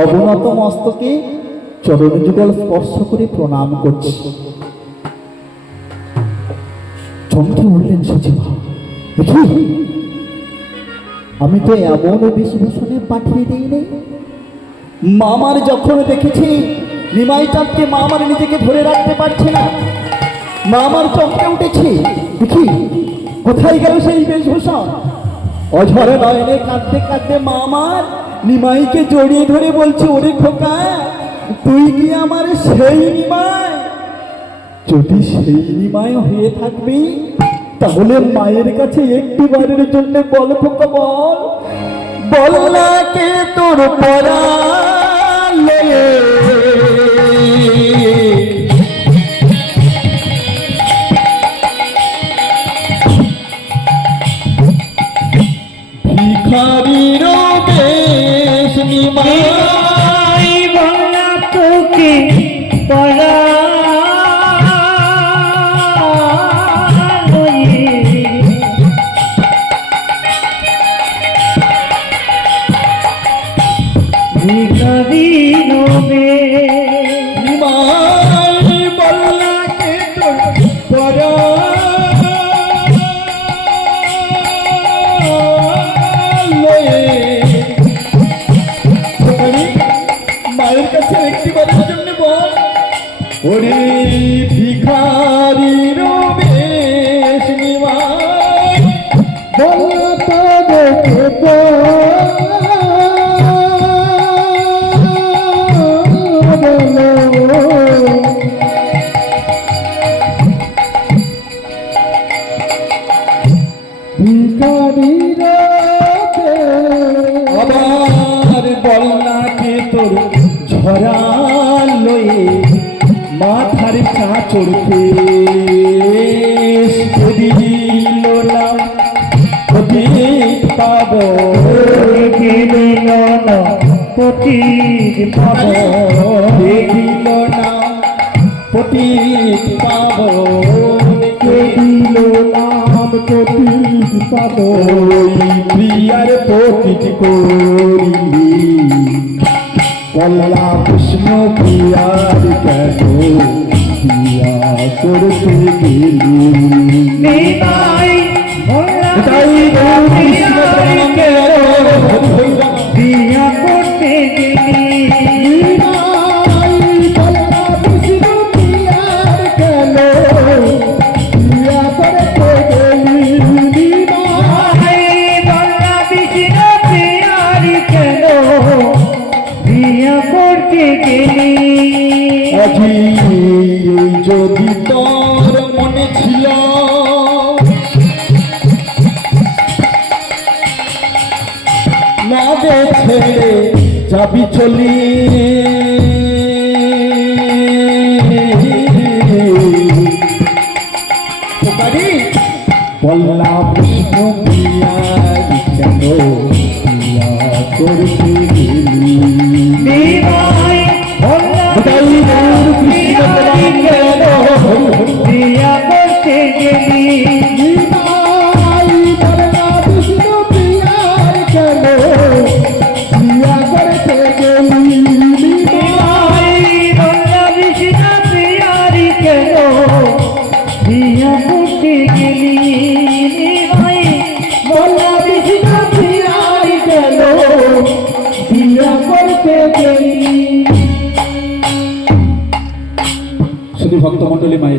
অবনত মস্তকে চরণ যুগল স্পর্শ করে প্রণাম করছে। চমকে উঠলেন সচিবা, আমি তো এমন বেশভূষণে পাঠিয়ে দিইনি। মামার যখন দেখেছি নিমাই চাঁদকে, মামার নিজেকে ধরে রাখতে পারছে না। মামার চমকে উঠেছে, দেখি কোথায় গেল সেই বেশভূষণ। অঝরে নয়নে কাঁদতে কাঁদতে মামার নিমাইকে জড়িয়ে ধরে বলছে, ওরে খোকা, তুই কি আমার সেই নিমাই? যদি সেই নিমাই হয়ে থাকবি তাহলে মায়ের কাছে একটু বারের জন্য বল খোকা, বল বল না কে তোর পরালে ভিখারির বেশ নিমাই, বল না তোকে পরা মায়ের কাছে একটি বারের জন্য বল, ওরে ভিখারির বেশ নিমাই, বল তোকে ভিখারির আবার বল না কে তোর ঝরালোয়ে মাথার চাঁচড়কে দিল না পাব, দিল না পতিত পাব, দিল না পতিত পাব, দিল নাম পতিত পাব, প্রিয়ার পতিত করিলি কল্লা কৃষ্ণ প্রিয়ার কেন প্রিয়া করতে গেলি। নিমাই তাই কৃষ্ণ বিয়া করতে গেলি, যদি তোর মনে ছিল না ছেড়ে যাবি চলি, বল্লা কৃষ্ণ প্রিয়ার কেন প্রিয়া করতে গেলি। বিয়া করতে গেলি, শুধু ভক্তমণ্ডলী মায়ের